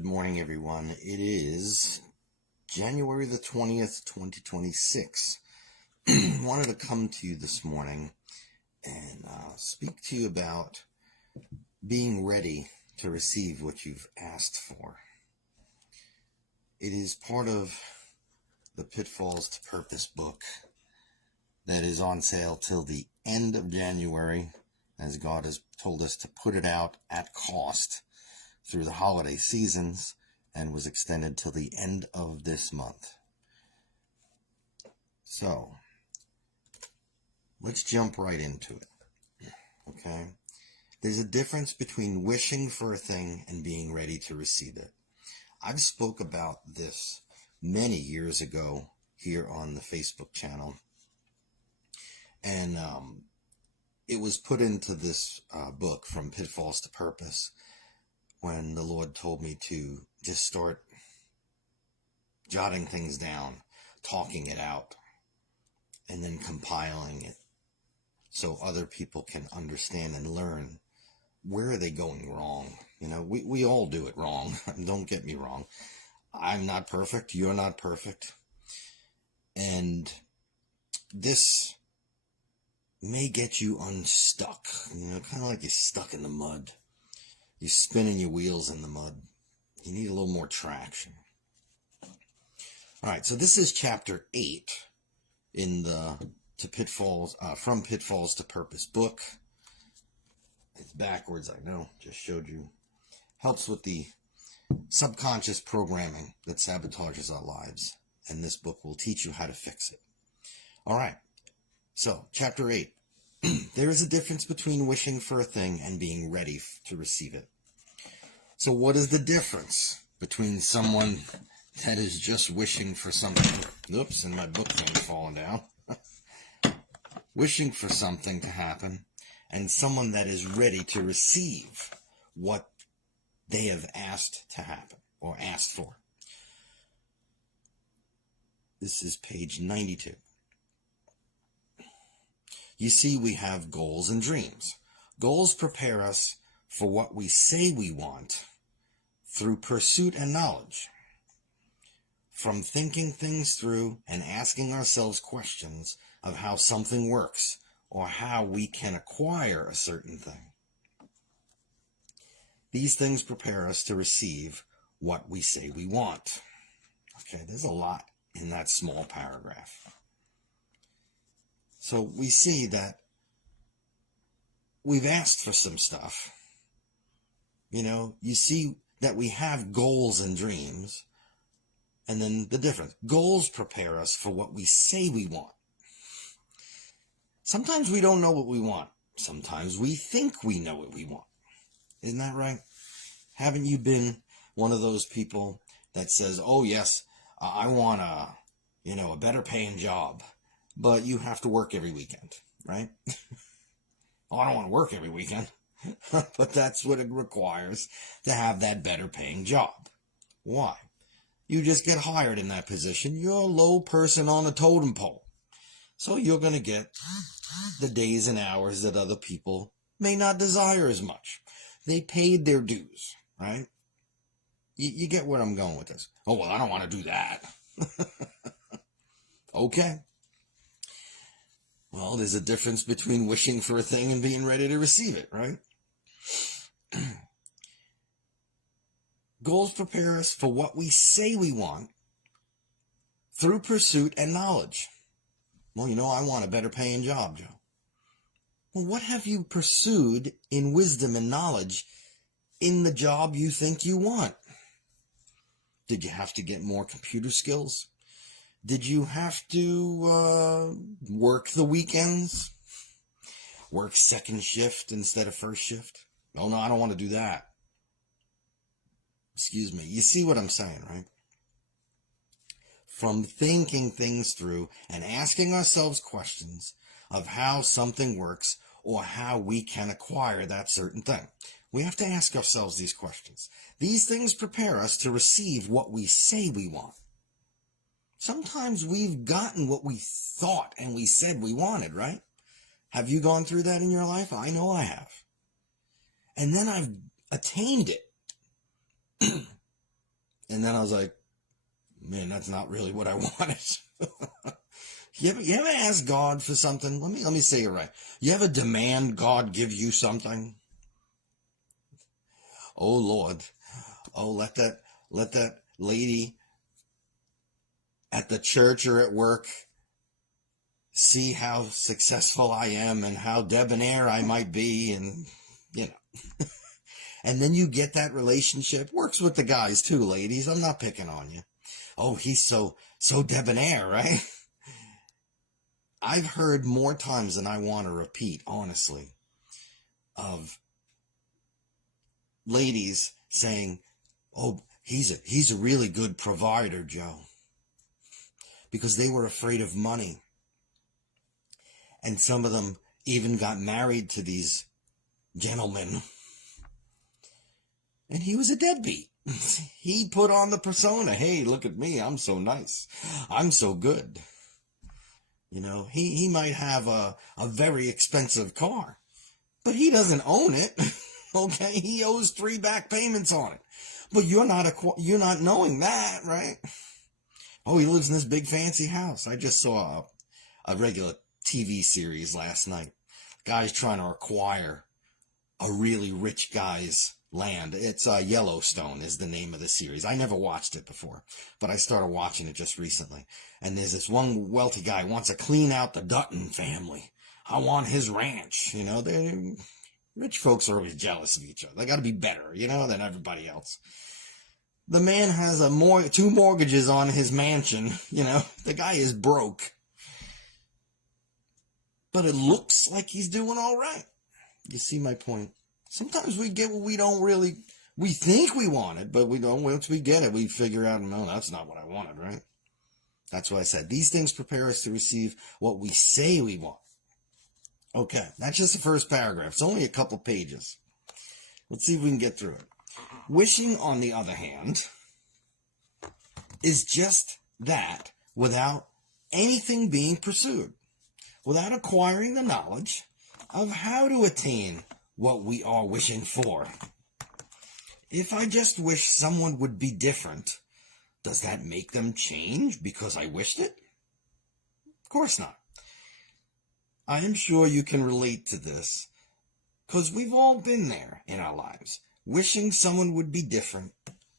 Good morning, everyone. It is January the 20th, 2026. Wanted to come to you this morning and speak to you about being ready to receive what you've asked for. It is part of the Pitfalls to Purpose book that is on sale till the end of January, as God has told us to put it out at cost through the holiday seasons, and was extended till the end of this month. So let's jump right into it. Okay? There's a difference between wishing for a thing and being ready to receive it. I've spoke about this many years ago here on the Facebook channel, and it was put into this book, From Pitfalls to Purpose, when the Lord told me to just start jotting things down, talking it out, and then compiling it so other people can understand and learn where are they going wrong. You know, we all do it wrong. Don't get me wrong. I'm not perfect. You're not perfect. And this may get you unstuck, you know, kind of like you're stuck in the mud. You're spinning your wheels in the mud. You need a little more traction. All right, so this is chapter 8 in the From Pitfalls to Purpose book. It's backwards, I know, just showed you. Helps with the subconscious programming that sabotages our lives. And this book will teach you how to fix it. All right, so chapter 8. There is a difference between wishing for a thing and being ready to receive it. So what is the difference between someone that is just wishing for something? Oops, and my book thing's falling down. Wishing for something to happen, and someone that is ready to receive what they have asked to happen or asked for. This is page 92. You see, we have goals and dreams. Goals prepare us for what we say we want through pursuit and knowledge. From thinking things through and asking ourselves questions of how something works or how we can acquire a certain thing. These things prepare us to receive what we say we want. Okay, there's a lot in that small paragraph. So we see that we've asked for some stuff. You know, you see that we have goals and dreams, and then the difference. Goals prepare us for what we say we want. Sometimes we don't know what we want. Sometimes we think we know what we want. Isn't that right? Haven't you been one of those people that says, oh yes, I want a better paying job, but you have to work every weekend, right? Oh, I don't want to work every weekend. But that's what it requires to have that better paying job. Why? You just get hired in that position. You're a low person on a totem pole. So you're going to get the days and hours that other people may not desire as much. They paid their dues, right? You get where I'm going with this. Oh, well, I don't want to do that. Okay. Well, there's a difference between wishing for a thing and being ready to receive it, right? Goals prepare us for what we say we want through pursuit and knowledge. Well, I want a better paying job, Joe. Well, what have you pursued in wisdom and knowledge in the job you think you want? Did you have to get more computer skills? Did you have to work the weekends? Work second shift instead of first shift? Oh, no, I don't want to do that. Excuse me. You see what I'm saying, right? From thinking things through and asking ourselves questions of how something works or how we can acquire that certain thing. We have to ask ourselves these questions. These things prepare us to receive what we say we want. Sometimes we've gotten what we thought and we said we wanted, right? Have you gone through that in your life? I know I have. And then I've attained it. And then I was like, man, that's not really what I wanted. You ever ask God for something? Let me say it right. You ever demand God give you something? Oh Lord. Oh, let that lady at the church or at work see how successful I am and how debonair I might be, and and then you get that relationship. Works with the guys too, ladies. I'm not picking on you. Oh, he's so debonair, right? I've heard more times than I want to repeat, honestly, of ladies saying, oh, he's a really good provider, Joe. Because they were afraid of money. And some of them even got married to these gentlemen. And he was a deadbeat. He put on the persona, hey, look at me, I'm so nice. I'm so good. He might have a very expensive car, but he doesn't own it. Okay, he owes 3 back payments on it. But you're not knowing that, right? Oh, he lives in this big fancy house. I just saw a regular TV series last night. Guy's trying to acquire a really rich guy's land. It's Yellowstone is the name of the series. I never watched it before, but I started watching it just recently. And there's this one wealthy guy who wants to clean out the Dutton family. I want his ranch. Rich folks are always jealous of each other. They got to be better, than everybody else. The man has 2 mortgages on his mansion. The guy is broke. But it looks like he's doing all right. You see my point? Sometimes we get what we think we wanted, but we don't. Once we get it, we figure out, no, that's not what I wanted, right? That's why I said these things prepare us to receive what we say we want. Okay, that's just the first paragraph. It's only a couple pages. Let's see if we can get through it. Wishing, on the other hand, is just that without anything being pursued, without acquiring the knowledge of how to attain what we are wishing for. If I just wish someone would be different, does that make them change because I wished it? Of course not. I am sure you can relate to this, because we've all been there in our lives, wishing someone would be different,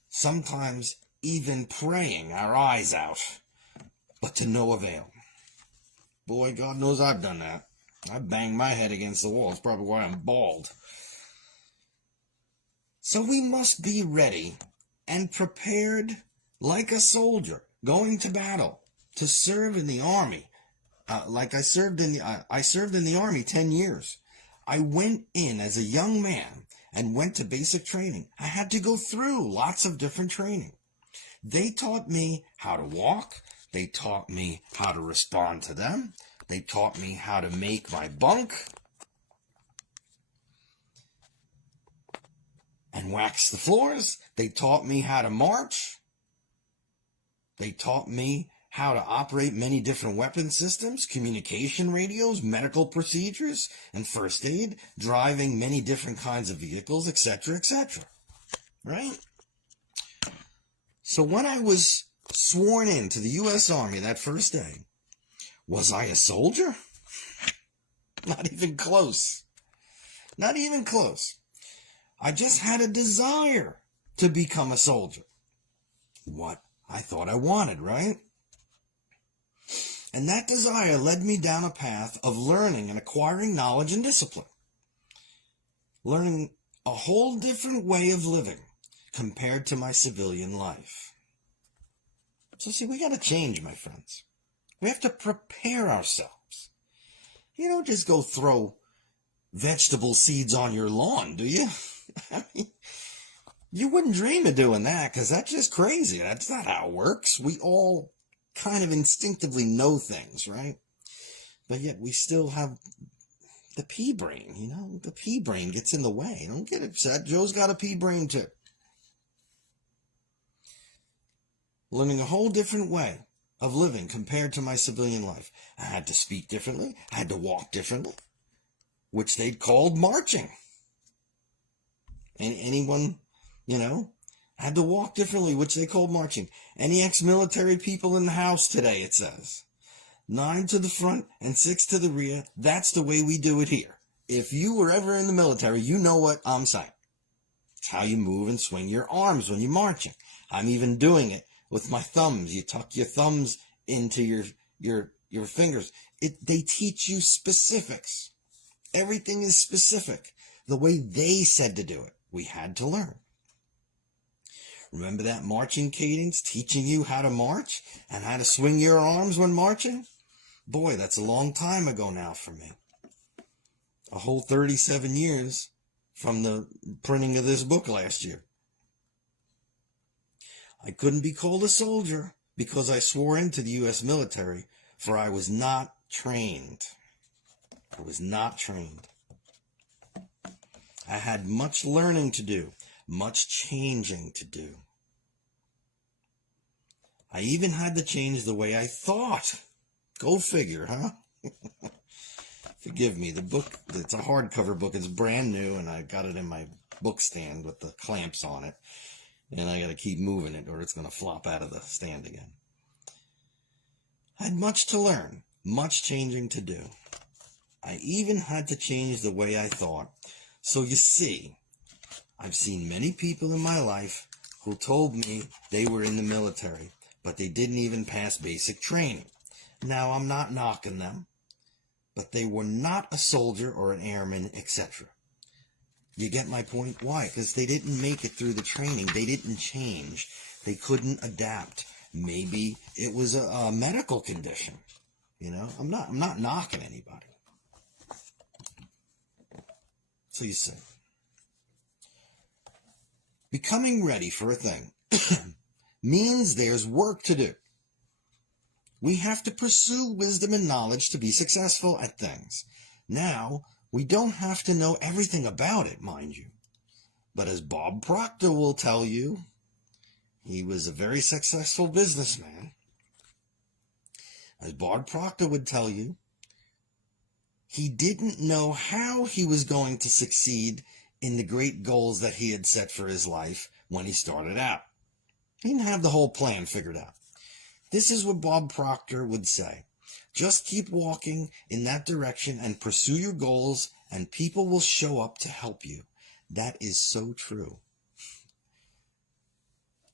sometimes even praying our eyes out, but to no avail. Boy, God knows I've done that. I banged my head against the wall. It's probably why I'm bald. So we must be ready and prepared like a soldier going to battle to serve in the army. I served in the army 10 years. I went in as a young man and went to basic training. I had to go through lots of different training. They taught me how to walk. They taught me how to respond to them. They taught me how to make my bunk and wax the floors. They taught me how to march. They taught me how to operate many different weapon systems, communication radios, medical procedures, and first aid, driving many different kinds of vehicles, etc., etc. Right? So when I was sworn into the U.S. Army that first day, was I a soldier? Not even close. Not even close. I just had a desire to become a soldier. What I thought I wanted, right? And that desire led me down a path of learning and acquiring knowledge and discipline. Learning a whole different way of living compared to my civilian life. So see, we got to change, my friends. We have to prepare ourselves. You don't just go throw vegetable seeds on your lawn, do you? I mean, you wouldn't dream of doing that, because that's just crazy. That's not how it works. We all kind of instinctively know things, right? But yet we still have the pea brain, the pea brain gets in the way. Don't get upset. Joe's got a pea brain too. Learning a whole different way of living compared to my civilian life. I had to speak differently. I had to walk differently, which they'd called marching. And anyone, Had to walk differently, which they called marching. Any ex-military people in the house today, it says. 9 to the front and 6 to the rear. That's the way we do it here. If you were ever in the military, you know what I'm saying. It's how you move and swing your arms when you're marching. I'm even doing it with my thumbs. You tuck your thumbs into your fingers. They teach you specifics. Everything is specific. The way they said to do it, we had to learn. Remember that marching cadence teaching you how to march and how to swing your arms when marching? Boy, that's a long time ago now for me. A whole 37 years from the printing of this book last year. I couldn't be called a soldier because I swore into the U.S. military, for I was not trained. I was not trained. I had much learning to do, much changing to do. I even had to change the way I thought. Go figure, huh? Forgive me, the book, it's a hardcover book. It's brand new, and I got it in my book stand with the clamps on it. And I got to keep moving it, or it's going to flop out of the stand again. I had much to learn, much changing to do. I even had to change the way I thought. So you see, I've seen many people in my life who told me they were in the military, but they didn't even pass basic training. Now, I'm not knocking them, but they were not a soldier or an airman, etc. You get my point? Why? Because they didn't make it through the training. They didn't change. They couldn't adapt. Maybe it was a medical condition. You know, I'm not knocking anybody. So you see, becoming ready for a thing means there's work to do. We have to pursue wisdom and knowledge to be successful at things. Now, we don't have to know everything about it, mind you. But as Bob Proctor will tell you, he was a very successful businessman. As Bob Proctor would tell you, he didn't know how he was going to succeed in the great goals that he had set for his life when he started out. He didn't have the whole plan figured out. This is what Bob Proctor would say. Just keep walking in that direction and pursue your goals, and people will show up to help you. That is so true.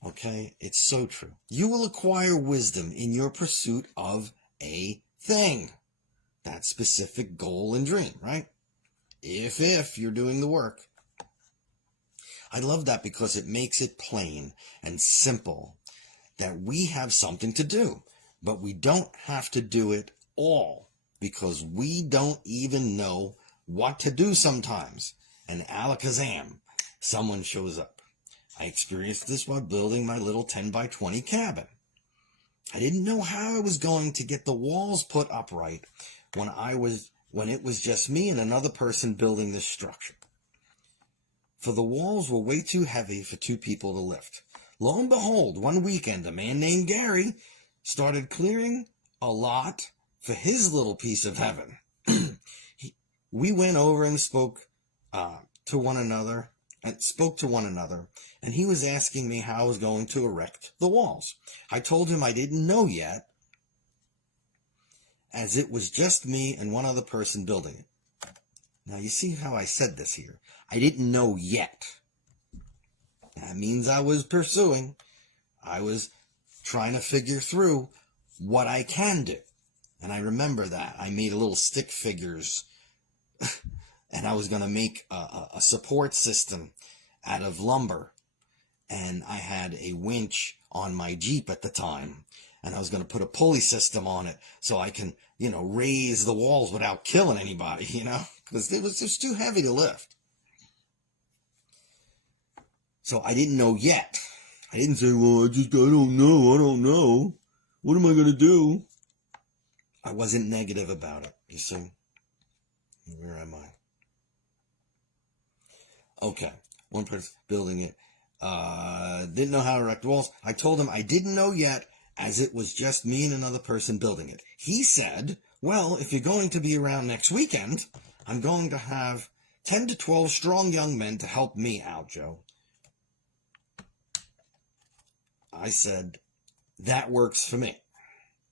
Okay? It's so true. You will acquire wisdom in your pursuit of a thing. That specific goal and dream, right? If you're doing the work. I love that because it makes it plain and simple that we have something to do, but we don't have to do it all because we don't even know what to do sometimes. And alakazam, someone shows up. I experienced this while building my little 10 by 20 cabin. I didn't know how I was going to get the walls put upright when it was just me and another person building this structure. For the walls were way too heavy for 2 people to lift. Lo and behold, one weekend, a man named Gary started clearing a lot for his little piece of heaven. We went over and spoke to one another, and he was asking me how I was going to erect the walls. I told him I didn't know yet, as it was just me and one other person building it. Now, you see how I said this here. I didn't know yet. That means I was pursuing. I was trying to figure through what I can do. And I remember that. I made little stick figures. And I was going to make a support system out of lumber. And I had a winch on my Jeep at the time. And I was going to put a pulley system on it so I can, raise the walls without killing anybody, because it was just too heavy to lift. So I didn't know yet. I didn't say, well, I don't know. What am I going to do? I wasn't negative about it, you see. Where am I? Okay. One person building it. Didn't know how to erect walls. I told him I didn't know yet, as it was just me and another person building it. He said, well, if you're going to be around next weekend, I'm going to have 10 to 12 strong young men to help me out, Joe. I said, that works for me.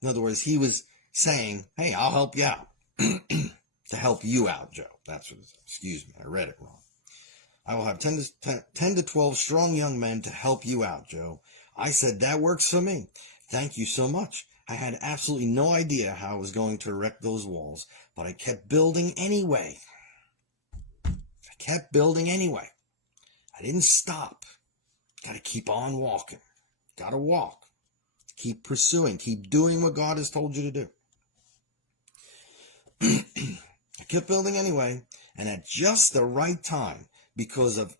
In other words, he was saying, hey, I'll help you out. To help you out, Joe. That's what it said. Excuse me, I read it wrong. I will have 10 to 12 strong young men to help you out, Joe. I said, that works for me. Thank you so much. I had absolutely no idea how I was going to erect those walls, but I kept building anyway. I didn't stop. Got to keep on walking. Got to walk. Keep pursuing. Keep doing what God has told you to do. I kept building anyway, and at just the right time, because of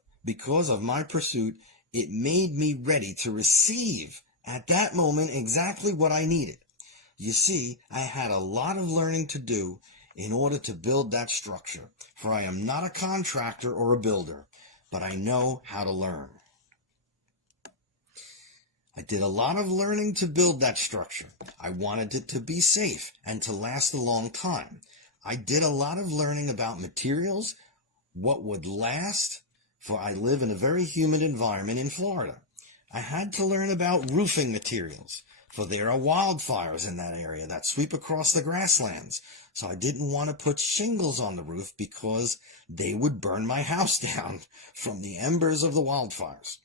my pursuit, it made me ready to receive at that moment exactly what I needed. You see, I had a lot of learning to do in order to build that structure, for I am not a contractor or a builder, but I know how to learn. I did a lot of learning to build that structure. I wanted it to be safe and to last a long time. I did a lot of learning about materials, what would last, for I live in a very humid environment in Florida. I had to learn about roofing materials, for there are wildfires in that area that sweep across the grasslands. So I didn't want to put shingles on the roof because they would burn my house down from the embers of the wildfires.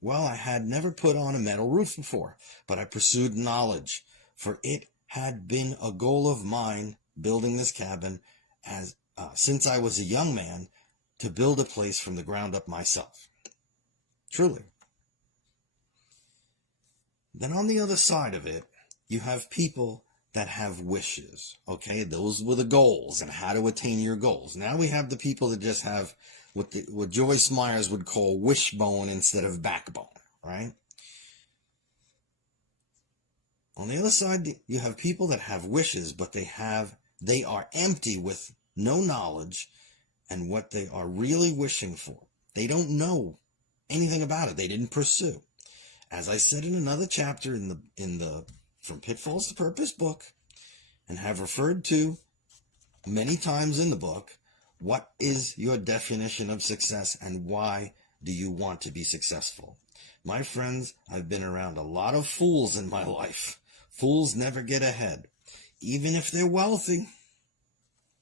Well, I had never put on a metal roof before, but I pursued knowledge, for it had been a goal of mine building this cabin since I was a young man, to build a place from the ground up myself. Truly. Then on the other side of it, you have people that have wishes, okay? Those were the goals and how to attain your goals. Now we have the people that just have what Joyce Myers would call wishbone instead of backbone, right? On the other side, you have people that have wishes, but they are empty with no knowledge and what they are really wishing for. They don't know anything about it. They didn't pursue. As I said in another chapter in the From Pitfalls to Purpose book, and have referred to many times in the book, what is your definition of success and why do you want to be successful? My friends, I've been around a lot of fools in my life. Fools never get ahead. Even if they're wealthy,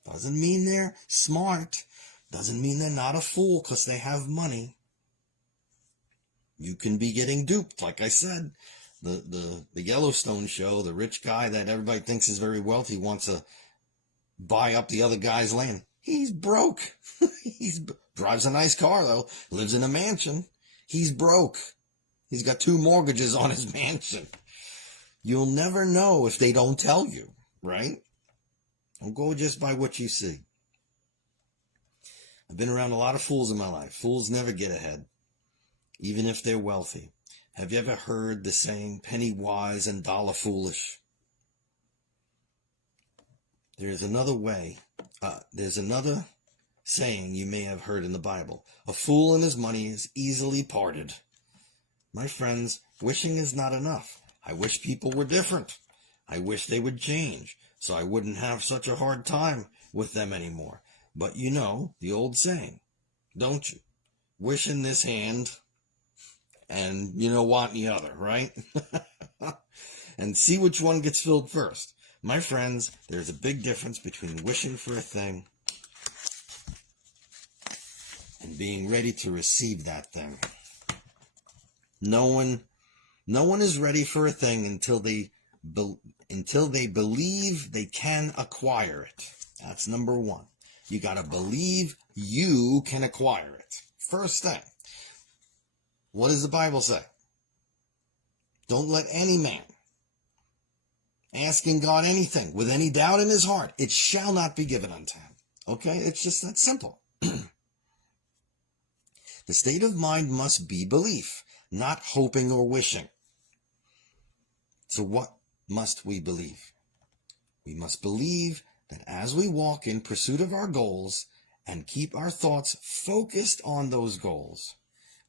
doesn't mean they're smart. Doesn't mean they're not a fool because they have money. You can be getting duped, like I said. The Yellowstone show, the rich guy that everybody thinks is very wealthy wants to buy up the other guy's land. He's broke. Drives a nice car, though. Lives in a mansion. He's broke. He's got 2 mortgages on his mansion. You'll never know if they don't tell you, right? Don't go just by what you see. I've been around a lot of fools in my life. Fools never get ahead, even if they're wealthy. Have you ever heard the saying, penny wise and dollar foolish? There's another saying you may have heard in the Bible. A fool and his money is easily parted. My friends, wishing is not enough. I wish people were different. I wish they would change, so I wouldn't have such a hard time with them anymore. But you know the old saying, don't you? Wish in this hand and want in the other, right? And see which one gets filled first. My friends, there's a big difference between wishing for a thing and being ready to receive that thing. No one is ready for a thing until they believe they can acquire it. That's number 1. You got to believe you can acquire it. First thing. What does the Bible say? Don't let any man asking God anything with any doubt in his heart, it shall not be given unto him. Okay? It's just that simple. The state of mind must be belief, not hoping or wishing. So what must we believe? We must believe that as we walk in pursuit of our goals and keep our thoughts focused on those goals,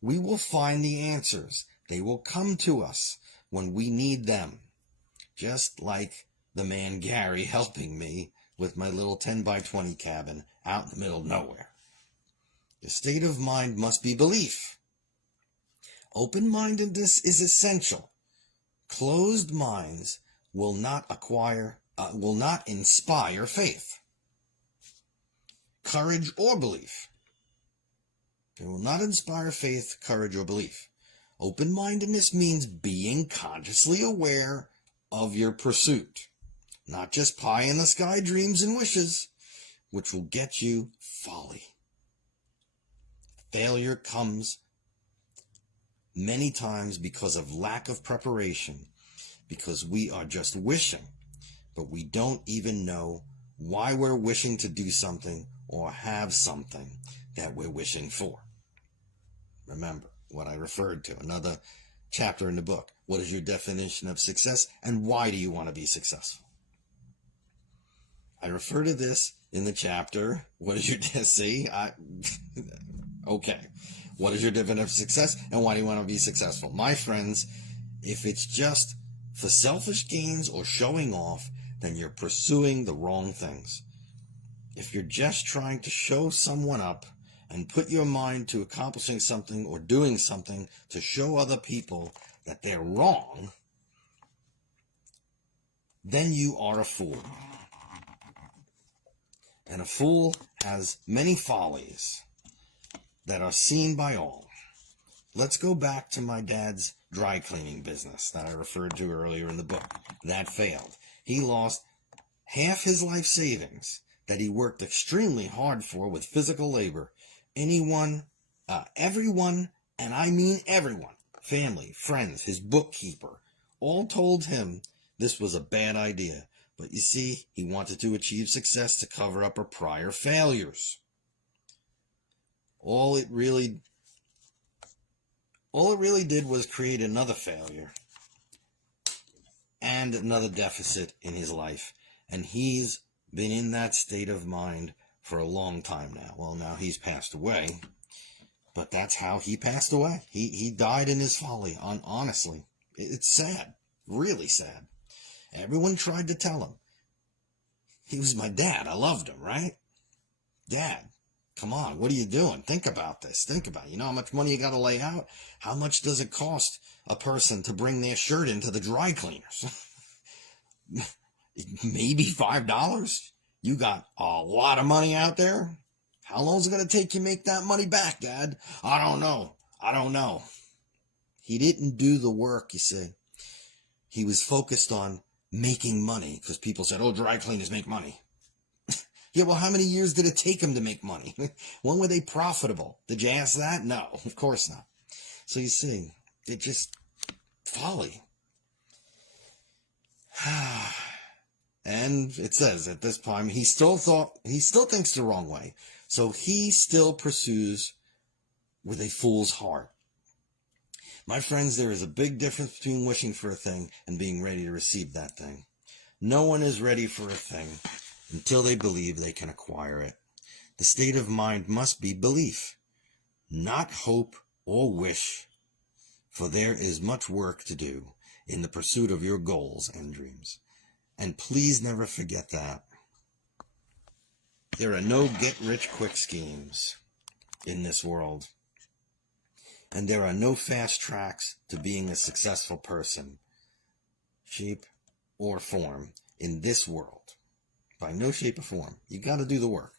we will find the answers. They will come to us when we need them. Just like the man Gary helping me with my little 10 by 20 cabin out in the middle of nowhere. The state of mind must be belief. Open-mindedness is essential. Closed minds will not inspire faith, courage, or belief. They will not inspire faith, courage, or belief. Open-mindedness means being consciously aware of your pursuit, not just pie-in-the-sky dreams and wishes, which will get you folly. Failure comes many times because of lack of preparation, because we are just wishing, but we don't even know why we're wishing to do something or have something that we're wishing for. Remember what I referred to, another chapter in the book. What is your definition of success, and why do you want to be successful? I refer to this in the chapter. What is your okay. What is your definition of success, and why do you want to be successful? My friends, if it's just for selfish gains or showing off, then you're pursuing the wrong things. If you're just trying to show someone up and put your mind to accomplishing something or doing something to show other people that they're wrong, then you are a fool. And a fool has many follies that are seen by all. Let's go back to my dad's dry cleaning business that I referred to earlier in the book. That failed. He lost half his life savings that he worked extremely hard for with physical labor. Everyone, and I mean everyone, family, friends, his bookkeeper, all told him this was a bad idea. But you see, he wanted to achieve success to cover up her prior failures. All it really did was create another failure and another deficit in his life. And he's been in that state of mind for a long time now. Well, now he's passed away, but that's how he passed away. He died in his folly, honestly. It's sad, really sad. Everyone tried to tell him. He was my dad. I loved him, right? Dad, come on, what are you doing? Think about this. Think about it. You know how much money you got to lay out? How much does it cost a person to bring their shirt into the dry cleaners? Maybe $5? You got a lot of money out there? How long is it going to take you to make that money back, Dad? I don't know. He didn't do the work, you see. He was focused on making money because people said, oh, dry cleaners make money. Yeah, well, how many years did it take him to make money? When were they profitable? Did you ask that? No, of course not. So you see, it just folly. And it says at this time, he still thinks the wrong way. So he still pursues with a fool's heart. My friends, there is a big difference between wishing for a thing and being ready to receive that thing. No one is ready for a thing until they believe they can acquire it. The state of mind must be belief, not hope or wish, for there is much work to do in the pursuit of your goals and dreams. And please never forget that. There are no get-rich-quick schemes in this world. And there are no fast tracks to being a successful person, shape, or form in this world. By no shape or form. You got to do the work.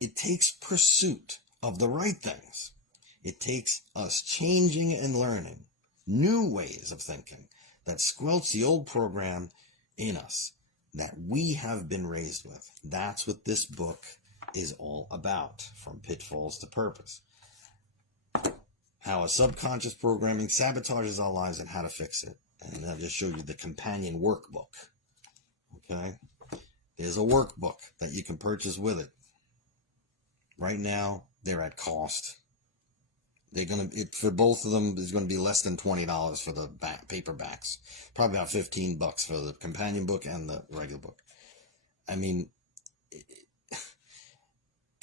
It takes pursuit of the right things. It takes us changing and learning new ways of thinking that squelch the old program in us that we have been raised with. That's what this book is all about, From Pitfalls to Purpose. How a subconscious programming sabotages our lives and how to fix it. And I'll just show you the companion workbook. Okay? There's a workbook that you can purchase with it. Right now, they're at cost. For both of them, it's going to be less than $20 for the paperbacks. Probably about $15 for the companion book and the regular book. I mean,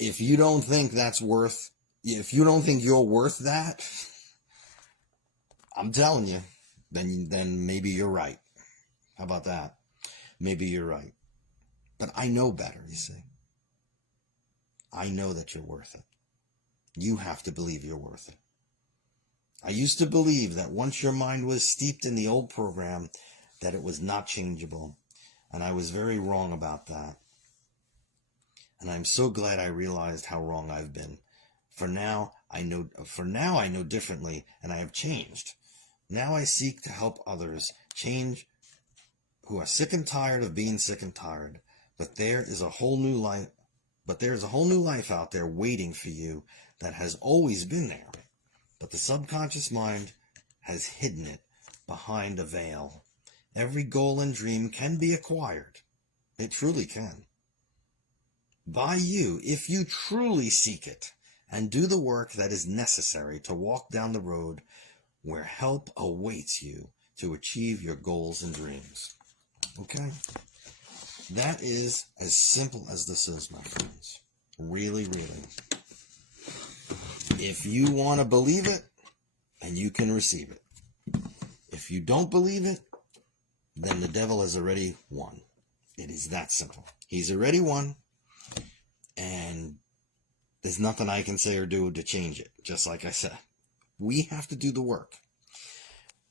if you don't think you're worth that, I'm telling you, then maybe you're right. How about that? Maybe you're right. But I know better, you see. I know that you're worth it. You have to believe you're worth it. I used to believe that once your mind was steeped in the old program, that it was not changeable. And I was very wrong about that. And I'm so glad I realized how wrong I've been. For now I know differently, and I have changed. Now I seek to help others change who are sick and tired of being sick and tired. But there is a whole new life out there waiting for you that has always been there. But the subconscious mind has hidden it behind a veil. Every goal and dream can be acquired. It truly can. By you, if you truly seek it and do the work that is necessary to walk down the road where help awaits you to achieve your goals and dreams. Okay? That is as simple as this is, my friends. Really, really. If you want to believe it, and you can receive it. If you don't believe it, then the devil has already won. It is that simple. He's already won, and there's nothing I can say or do to change it. Just like I said, we have to do the work.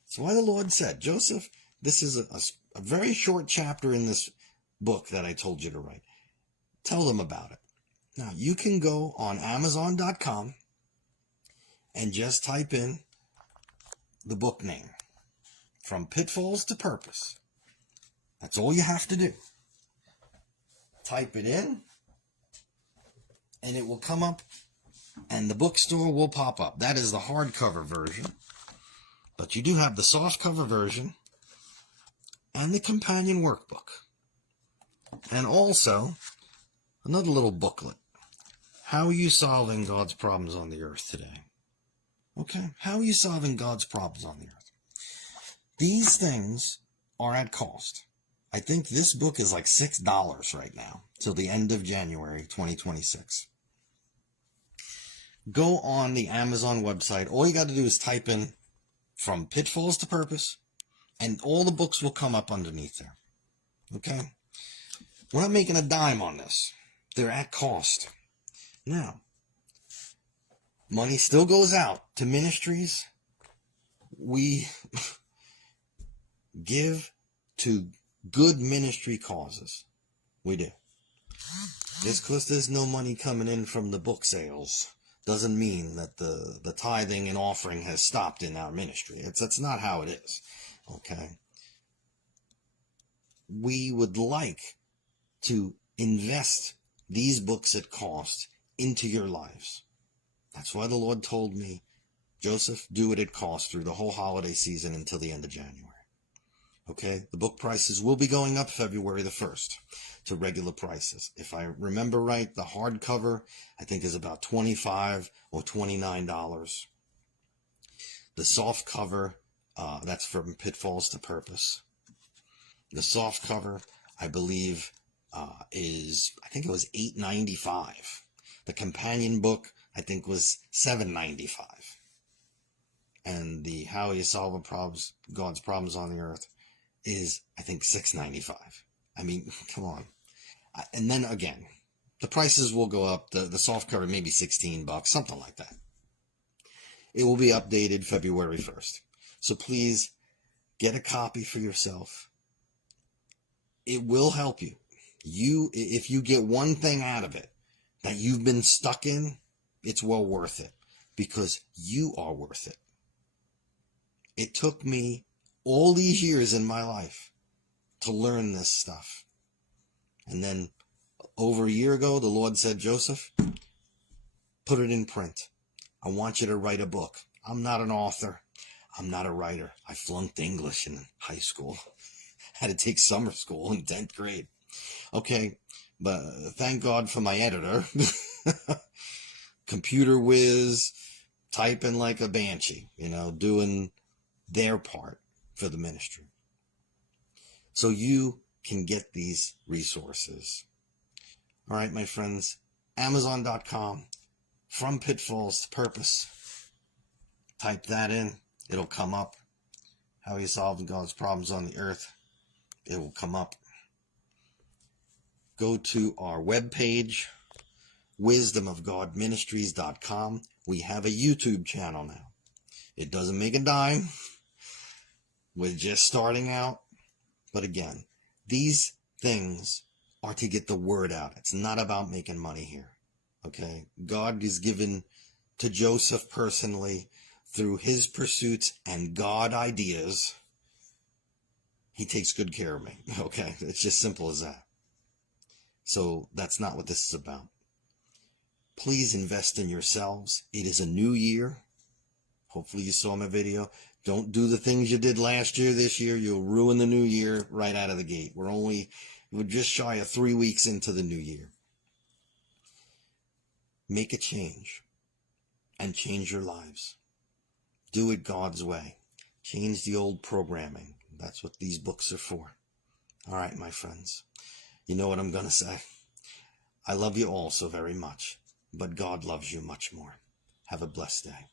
That's why the Lord said, Joseph, this is a very short chapter in this book that I told you to write. Tell them about it. Now, you can go on Amazon.com and just type in the book name, From Pitfalls to Purpose. That's all you have to do. Type it in, and it will come up, and the bookstore will pop up. That is the hardcover version. But you do have the softcover version and the companion workbook. And also, another little booklet. How are you solving God's problems on the earth today? Okay? How are you solving God's problems on the earth? These things are at cost. I think this book is like $6 right now, till the end of January 2026. Go on the Amazon website. All you got to do is type in From Pitfalls to Purpose, and all the books will come up underneath there. Okay? We're not making a dime on this. They're at cost. Now, money still goes out to ministries. We give to good ministry causes. We do. Just because there's no money coming in from the book sales doesn't mean that the tithing and offering has stopped in our ministry. That's not how it is. Okay? We would like to invest these books at cost into your lives. That's why the Lord told me, Joseph, do it at cost through the whole holiday season until the end of January. Okay? The book prices will be going up February the 1st to regular prices. If I remember right, the hardcover, I think, is about $25 or $29. The soft cover, that's From Pitfalls to Purpose. The soft cover, I believe, I think it was $8.95. The companion book, I think, was $7.95. And the How You Solve God's Problems on the Earth is, I think, $6.95. I mean, come on. And then again, the prices will go up. The soft cover, maybe $16, something like that. It will be updated February 1st. So please get a copy for yourself. It will help you. If you get one thing out of it that you've been stuck in, it's well worth it, because you are worth it. It took me all these years in my life to learn this stuff. And then over a year ago, the Lord said, Joseph, put it in print. I want you to write a book. I'm not an author. I'm not a writer. I flunked English in high school. Had to take summer school in 10th grade. Okay, but thank God for my editor. Computer whiz, typing like a banshee, doing their part for the ministry. So you can get these resources. All right, my friends, Amazon.com, From Pitfalls to Purpose. Type that in. It'll come up. How are you solving God's problems on the earth? It will come up. Go to our webpage, wisdomofgodministries.com. We have a YouTube channel now. It doesn't make a dime. We're just starting out. But again, these things are to get the word out. It's not about making money here. Okay? God is given to Joseph personally through his pursuits and God ideas. He takes good care of me. Okay? It's just simple as that. So that's not what this is about. Please invest in yourselves. It is a new year. Hopefully you saw my video. Don't do the things you did last year, this year. You'll ruin the new year right out of the gate. We're just shy of 3 weeks into the new year. Make a change and change your lives. Do it God's way. Change the old programming. That's what these books are for. All right, my friends. You know what I'm going to say. I love you all so very much, but God loves you much more. Have a blessed day.